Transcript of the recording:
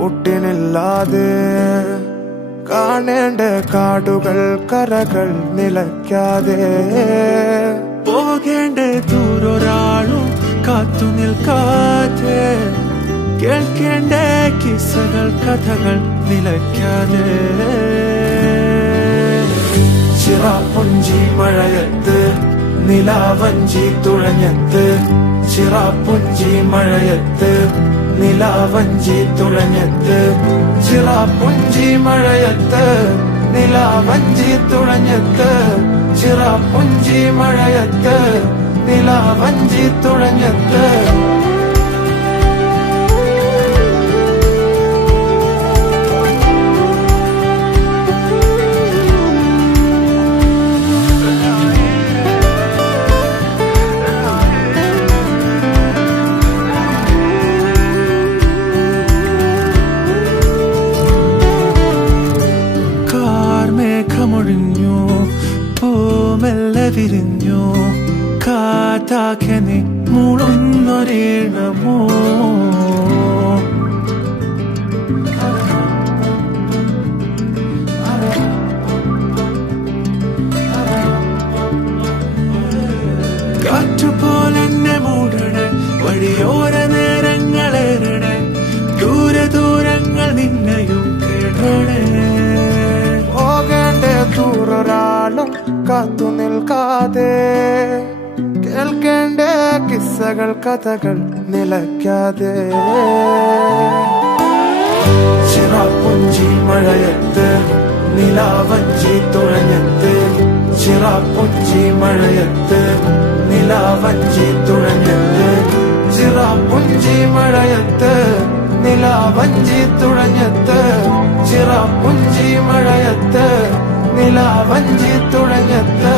ഒട്ടിനില്ലാതെ കാണേണ്ട കാടുകൾ കരകൾ നിലയ്ക്കാതെ പോകേണ്ട ദൂരൊരാളും കാത്തു നിൽക്കാതെ കേൾക്കേണ്ട കിസ്സകൾ കഥകൾ നിലയ്ക്കാതെ ചിറാപ്പുഞ്ചി മഴയത്ത് നിലാവഞ്ചി തുഴഞ്ഞത്ത് ചിറാപ്പുഞ്ചി മഴയത്ത് നിലാവഞ്ചി തുഴഞ്ഞത്ത് ചിറാപ്പുഞ്ചി മഴയത്ത് നിലാവഞ്ചി തുഴഞ്ഞത്ത് ചിറാപ്പുഞ്ചി മഴയത്ത് നിലാവഞ്ചി തുഴഞ്ഞത്ത് മേഘമൊഴിഞ്ഞു പൂമെല്ലെ വിരിഞ്ഞു കാറ്റാകെ നീ മൂളുന്നൊരീണമോ കാറ്റുപോലെന്നെ മൂടണേ വഴിയോര നേരങ്ങളേറണേ ദൂരെ ദൂരങ്ങൾ നിന്നെയും കേടണേ ദൂരൊരാളും കാത്തു നിൽക്കാതെ കേൾക്കേണ്ട കിസ്സകൾ കഥകൾ നിലയ്ക്കാതെ ചിറാപ്പുഞ്ചി മഴയത്ത് നിലാവഞ്ചി തുഴഞ്ഞത്ത് ചിറാപ്പുഞ്ചി മഴയത്ത് നിലാവഞ്ചി തുഴഞ്ഞത്ത് ചിറാപ്പുഞ്ചി മഴയത്ത് നിലാവഞ്ചി തുഴഞ്ഞത്ത് ചിറാപ്പുഞ്ചി മഴയത്ത് നിലാവഞ്ചി തുഴഞ്ഞത്ത്